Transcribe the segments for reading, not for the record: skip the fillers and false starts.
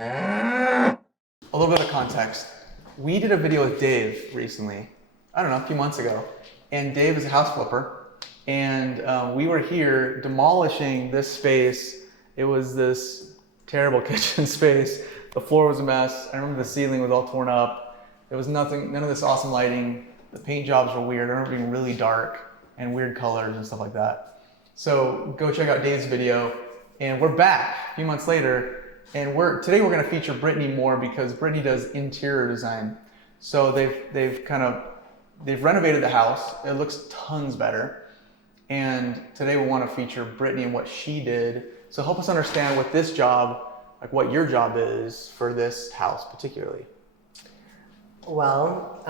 A little bit of context. We did a video with Dave recently, I don't know, a few months ago, and Dave is a house flipper, and we were here demolishing this space. It was this terrible kitchen space. The floor was a mess. I remember the ceiling was all torn up. There was nothing, none of this awesome lighting. The paint jobs were weird. I remember being really dark and weird colors and stuff like that. So go check out Dave's video. And we're back a few months later, and today we're going to feature Brittney more because Brittney does interior design. So they've renovated the house. It looks tons better. And today we want to feature Brittney and what she did. So help us understand what this job, like what your job is for this house particularly. Well,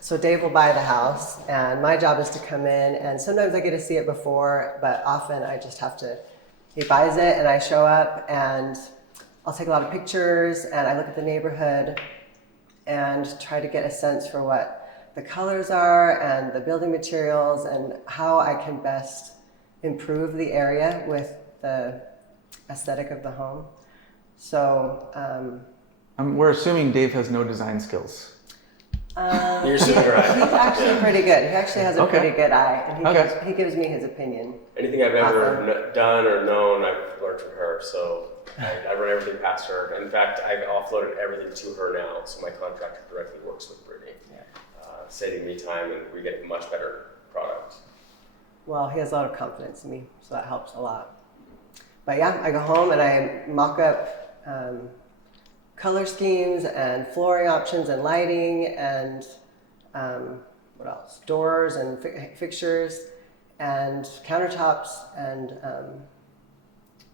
so Dave will buy the house, and my job is to come in, and sometimes I get to see it before, but often I just have to, he buys it and I show up, and I'll take a lot of pictures, and I look at the neighborhood and try to get a sense for what the colors are and the building materials and how I can best improve the area with the aesthetic of the home. So we're assuming Dave has no design skills. You're super right. He's actually pretty good. He actually has a pretty good eye, and he gives me his opinion. Anything I've ever done or known, I've learned from her. So I run everything past her. In fact, I've offloaded everything to her now, so my contractor directly works with Brittney, saving me time, and we get a much better product. Well, he has a lot of confidence in me, so that helps a lot. But yeah, I go home and I mock up color schemes and flooring options and lighting and what else? Doors and fixtures and countertops, and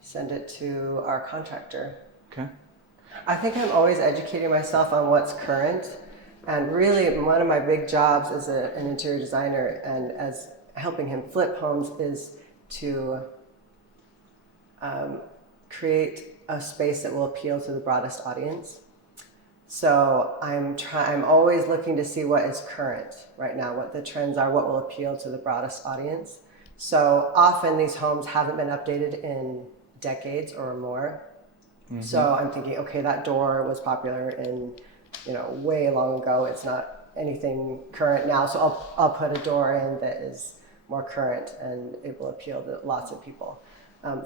send it to our contractor. Okay. I think I'm always educating myself on what's current, and really one of my big jobs as an interior designer and as helping him flip homes is to create a space that will appeal to the broadest audience. So I'm always looking to see what is current right now, what the trends are, what will appeal to the broadest audience. So often these homes haven't been updated in decades or more. Mm-hmm. So I'm thinking, okay, that door was popular in, way long ago. It's not anything current now. So I'll put a door in that is more current, and it will appeal to lots of people.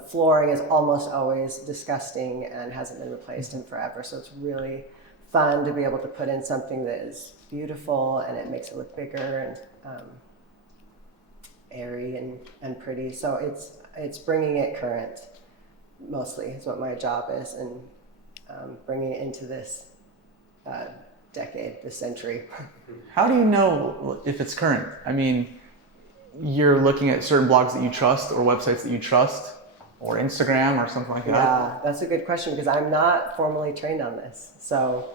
Flooring is almost always disgusting and hasn't been replaced in forever. So it's really fun to be able to put in something that is beautiful, and it makes it look bigger and airy and pretty. So it's bringing it current mostly is what my job is, and bringing it into this decade, this century. How do you know if it's current? I mean, you're looking at certain blogs that you trust or websites that you trust, or Instagram or something like that? Yeah, that's a good question because I'm not formally trained on this. So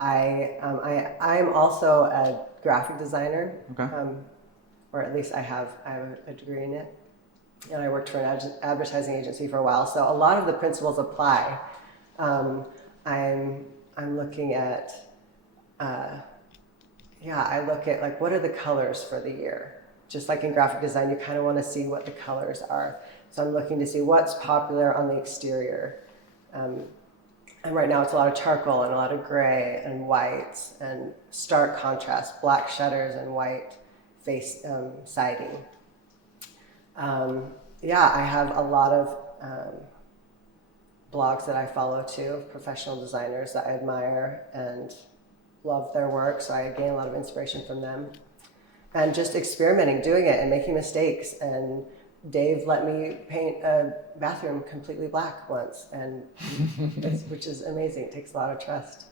I'm also a graphic designer, or at least I have a degree in it. And I worked for an advertising agency for a while. So a lot of the principles apply. I'm looking at, I look at like, what are the colors for the year? Just like in graphic design, you kind of want to see what the colors are. So I'm looking to see what's popular on the exterior. And right now it's a lot of charcoal and a lot of gray and whites and stark contrast, black shutters and white face siding. I have a lot of blogs that I follow too, of professional designers that I admire and love their work. So I gain a lot of inspiration from them. And just experimenting, doing it and making mistakes. And Dave let me paint a bathroom completely black once, and which is amazing. It takes a lot of trust.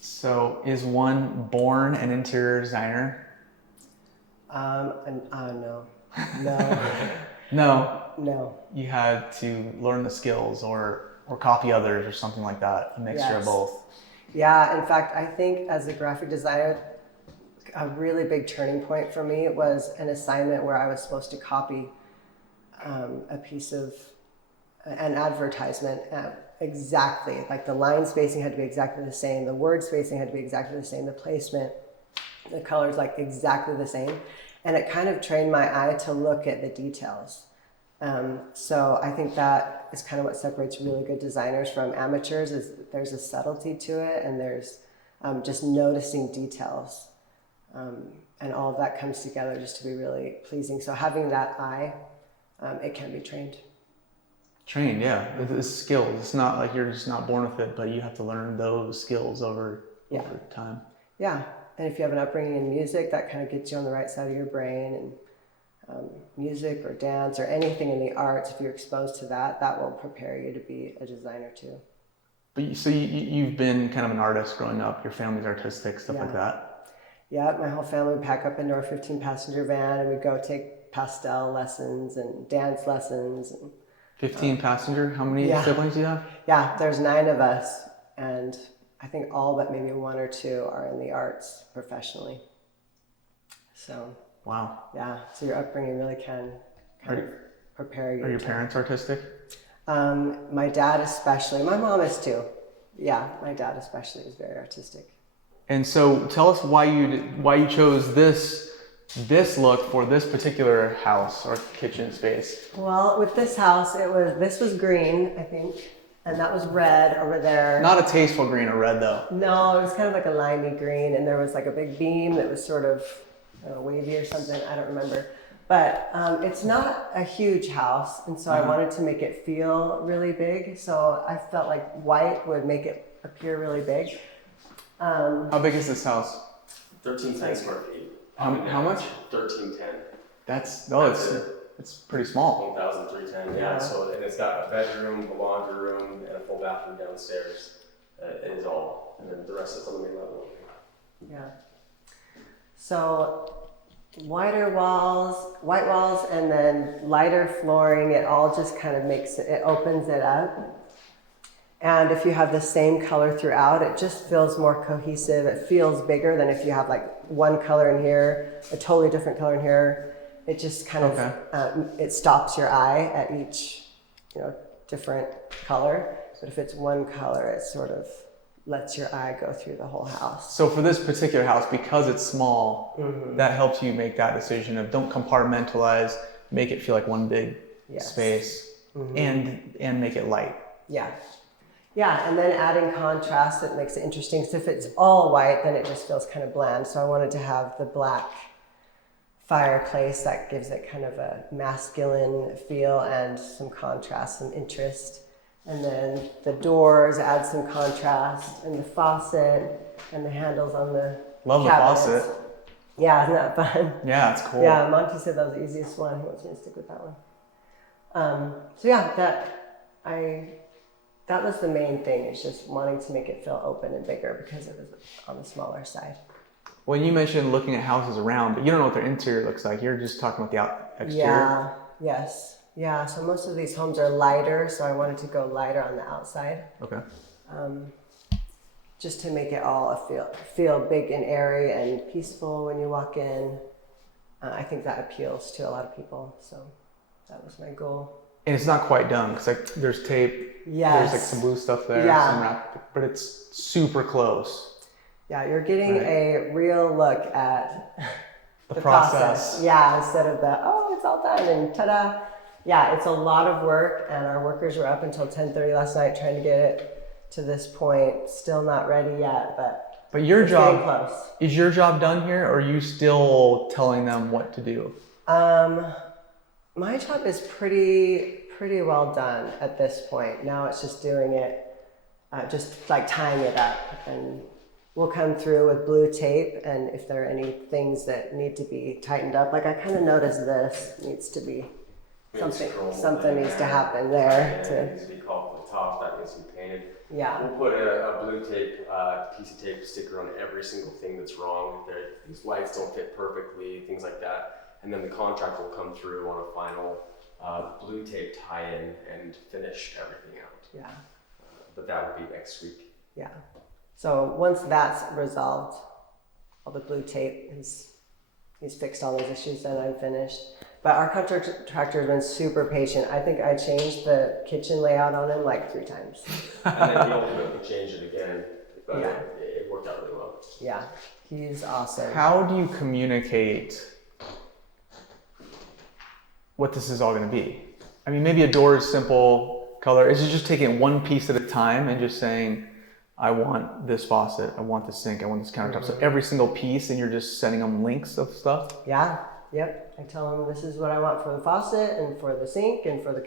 So is one born an interior designer? No. No. You had to learn the skills or copy others or something like that, a mixture of both. Yeah, in fact, I think as a graphic designer, a really big turning point for me was an assignment where I was supposed to copy a piece of an advertisement exactly, like the line spacing had to be exactly the same, the word spacing had to be exactly the same, the placement, the colors like exactly the same. And it kind of trained my eye to look at the details. So I think that is kind of what separates really good designers from amateurs, is there's a subtlety to it, and there's just noticing details. And all of that comes together just to be really pleasing. So having that eye, it can be trained. Trained, yeah. It's skills. It's not like you're just not born with it, but you have to learn those skills over time. Yeah, and if you have an upbringing in music, that kind of gets you on the right side of your brain, and music or dance or anything in the arts, if you're exposed to that, that will prepare you to be a designer too. But so you've been kind of an artist growing up. Your family's artistic, stuff like that. Yeah, my whole family would pack up into our 15-passenger van, and we'd go take pastel lessons and dance lessons. And 15 passenger? How many siblings do you have? Yeah, there's 9 of us, and I think all but maybe 1 or 2 are in the arts professionally. So. Wow. Yeah, so your upbringing really can kind of prepare you. Are your parents artistic? My dad especially. My mom is too. Yeah, my dad especially is very artistic. And so tell us why you chose this look for this particular house or kitchen space. Well, with this house, this was green, I think, and that was red over there. Not a tasteful green or red though. No, it was kind of like a limey green, and there was like a big beam that was sort of wavy or something, I don't remember. But it's not a huge house, and so I wanted to make it feel really big. So I felt like white would make it appear really big. How big is this house? 1310 square feet. How much? 1310. It's pretty small. 1,310. Yeah. So and it's got a bedroom, a laundry room, and a full bathroom downstairs. It is all, and then the rest is on the main level. Yeah. So white walls, and then lighter flooring. It all just kind of it opens it up. And if you have the same color throughout, it just feels more cohesive. It feels bigger than if you have like one color in here, a totally different color in here. It just kind of, it stops your eye at each, different color. But if it's one color, it sort of lets your eye go through the whole house. So for this particular house, because it's small, that helps you make that decision of don't compartmentalize, make it feel like one big space, and make it light. Yeah. Yeah, and then adding contrast that makes it interesting. So if it's all white, then it just feels kind of bland. So I wanted to have the black fireplace that gives it kind of a masculine feel and some contrast, some interest. And then the doors add some contrast, and the faucet and the handles on the Love cabinets. the faucet. Yeah, isn't that fun? Yeah, it's cool. Yeah, Monty said that was the easiest one. He wants me to stick with that one. So yeah, that was the main thing, is just wanting to make it feel open and bigger because it was on the smaller side. When you mentioned looking at houses around, but you don't know what their interior looks like, you're just talking about the exterior? Yes. Yeah, so most of these homes are lighter, so I wanted to go lighter on the outside. Okay. Just to make it all feel big and airy and peaceful when you walk in. I think that appeals to a lot of people, so that was my goal. And it's not quite done, because there's tape, there's some blue stuff there, some wrap, but it's super close. Yeah, you're getting a real look at the process. Yeah, instead of it's all done and ta-da. Yeah, it's a lot of work, and our workers were up until 10:30 last night trying to get it to this point. Still not ready yet, but your job, getting close. Is your job done here, or are you still telling them what to do? My job is pretty well done at this point. Now it's just doing it, just like tying it up, and we'll come through with blue tape, and if there are any things that need to be tightened up, like I kind of noticed this needs to be something needs to happen there. It needs to be called to the top. That needs to be painted. Yeah. We'll put a blue tape piece of tape sticker on every single thing that's wrong. These lights don't fit perfectly, things like that. And then the contractor will come through on a final blue tape tie-in and finish everything out. Yeah. But that would be next week. Yeah. So once that's resolved, all the blue tape he's fixed all those issues, and I'm finished. But our contractor has been super patient. I think I changed the kitchen layout on him like 3 times. And then he ultimately changed it again, but it worked out really well. Yeah, he's awesome. How do you communicate what this is all going to be? I mean, maybe a door is simple color. Is it just taking one piece at a time and just saying, I want this faucet, I want this sink, I want this countertop. So every single piece, and you're just sending them links of stuff? Yeah, yep. I tell them this is what I want for the faucet and for the sink and for the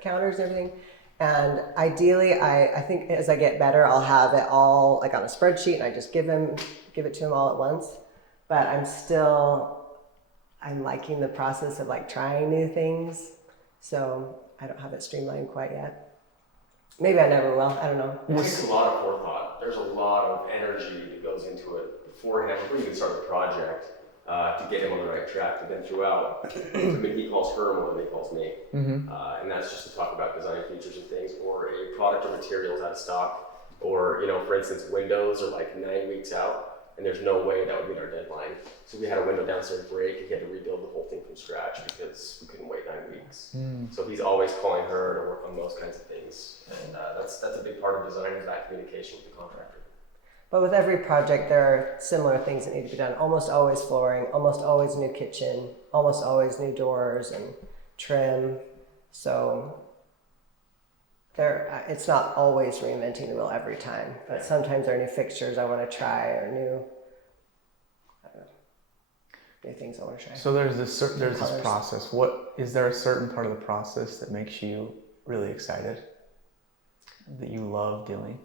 counters and everything. And ideally, I think as I get better, I'll have it all like on a spreadsheet and I just give it to him all at once. But I'm liking the process of like trying new things. So I don't have it streamlined quite yet. Maybe I never will. I don't know. It takes a lot of forethought. There's a lot of energy that goes into it beforehand, before you even start the project, to get him on the right track. And then throughout, I mean, he calls her more than he calls me. And that's just to talk about design features and things, or a product or materials out of stock, or, you know, for instance, windows are like 9 weeks out, and there's no way that would meet our deadline. So we had a window downstairs break, and he had to rebuild the whole thing from scratch because we couldn't wait 9 weeks. So he's always calling her to work on those kinds of things. And that's a big part of design, is that communication with the contractor. But with every project, there are similar things that need to be done. Almost always flooring, almost always new kitchen, almost always new doors and trim. So it's not always reinventing the wheel every time, but sometimes there are new fixtures I want to try, or new things I want to try. So there's this process. Is there a certain part of the process that makes you really excited, that you love doing?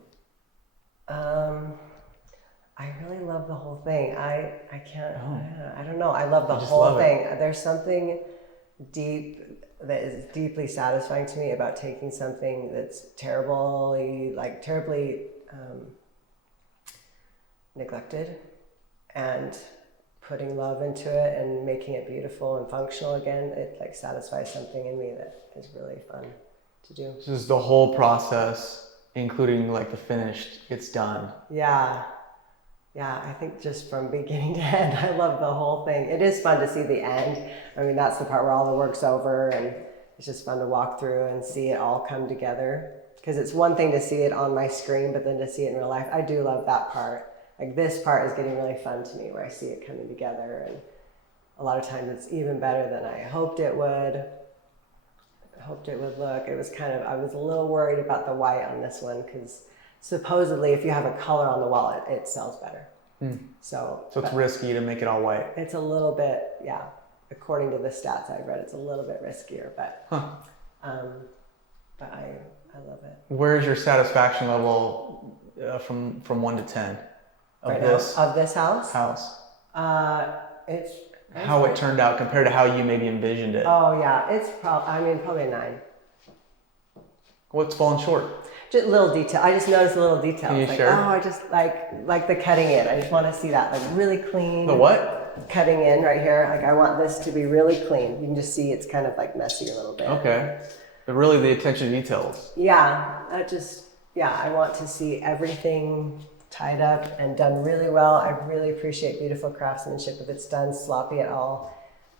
I really love the whole thing. I don't know. I love the You just whole love thing. it. There's something that is deeply satisfying to me about taking something that's terribly neglected and putting love into it and making it beautiful and functional again. It like satisfies something in me that is really fun to do. This is the whole process, including like the finished, it's done. Yeah, I think just from beginning to end, I love the whole thing. It is fun to see the end. I mean, that's the part where all the work's over, and it's just fun to walk through and see it all come together. Because it's one thing to see it on my screen, but then to see it in real life, I do love that part. Like this part is getting really fun to me, where I see it coming together, and a lot of times it's even better than I hoped it would. Look. It was I was a little worried about the white on this one, because supposedly if you have a color on the wall, it sells better. So it's risky to make it all white. It's a little bit, yeah. According to the stats I've read, it's a little bit riskier, but I love it. Where's your satisfaction level from 1 to 10 of Right this now, of this house? It's how it turned out compared to how you maybe envisioned it. Oh yeah, it's probably a 9. What's fallen short? Just little detail. I just noticed little details. Sure? I just like the cutting in. I just want to see that like really clean. The what? Cutting in right here. Like I want this to be really clean. You can just see it's kind of like messy a little bit. Okay. But really the attention to details. Yeah. I want to see everything tied up and done really well. I really appreciate beautiful craftsmanship. If it's done sloppy at all,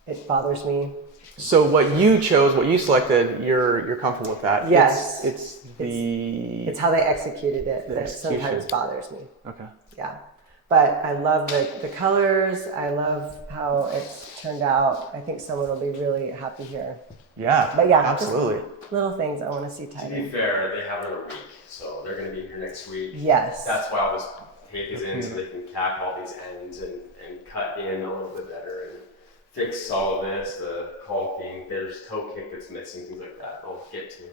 it bothers me. So what you chose, what you selected, you're comfortable with that? Yes. It's how they executed it that execution. sometimes bothers me. Okay. Yeah. But I love the colors. I love how it's turned out. I think someone will be really happy here. Yeah. But yeah, absolutely. Little things I want to see tied To in. be fair, they have another week, so they're going to be here next week. Yes. That's why all this tape is in, so they can cap all these ends and cut in a little bit better and fix all of this, the caulking. There's toe kick that's missing, things like that. I'll get to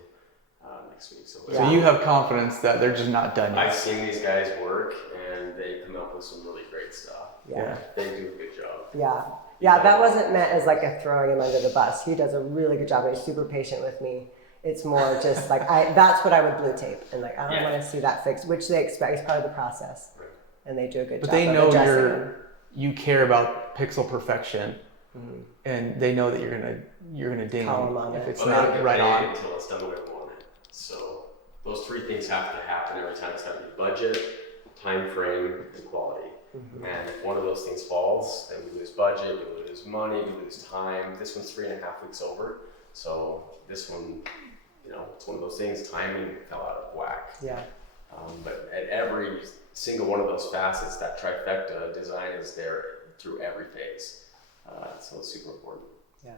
next week. So you have confidence that they're just not done yet. I've seen these guys work, and they come up with some really great stuff. Yeah. They do a good job. Yeah, that wasn't meant as like a throwing him under the bus. He does a really good job. He's super patient with me. It's more just like, that's what I would blue tape. And like, I don't want to see that fixed, which they expect is part of the process. Right. And they do a good job. But they know adjusting. you care about pixel perfection, and they know that you're gonna ding them if it's not right on. Until it's done the way we want it. So those 3 things have to happen every time. It's got to be budget, time frame, and quality. And if one of those things falls, then we lose budget, we lose money, we lose time. This one's 3.5 weeks over. So this one, it's one of those things, timing fell out of whack. Yeah. But at every single one of those facets, that trifecta design is there through every phase. So it's super important. Yeah.